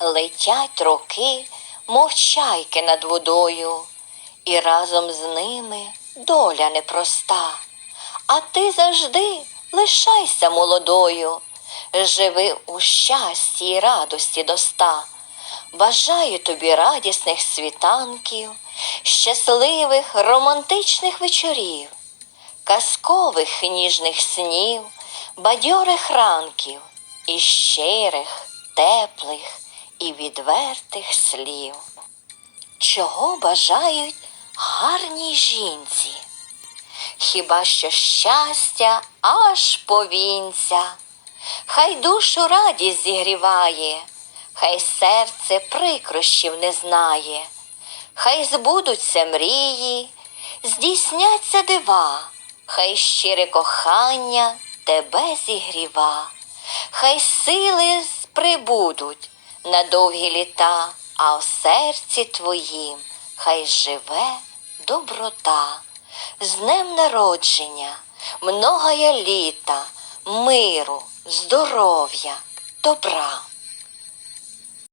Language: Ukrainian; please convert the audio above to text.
Летять роки, мов чайки над водою, і разом з ними доля непроста. А ти завжди лишайся молодою, живи у щасті й радості до ста. Бажаю тобі радісних світанків, щасливих романтичних вечорів, казкових ніжних снів, бадьорих ранків і щирих, теплих і відвертих слів. Чого бажають гарній жінці? Хіба що щастя аж повінця, хай душу радість зігріває, хай серце прикрощів не знає, хай збудуться мрії, здійсняться дива, хай щире кохання тебе зігріва, хай сили прибудуть на довгі літа, а в серці твоїм хай живе доброта. З днем народження, многоя літа, миру, здоров'я, добра.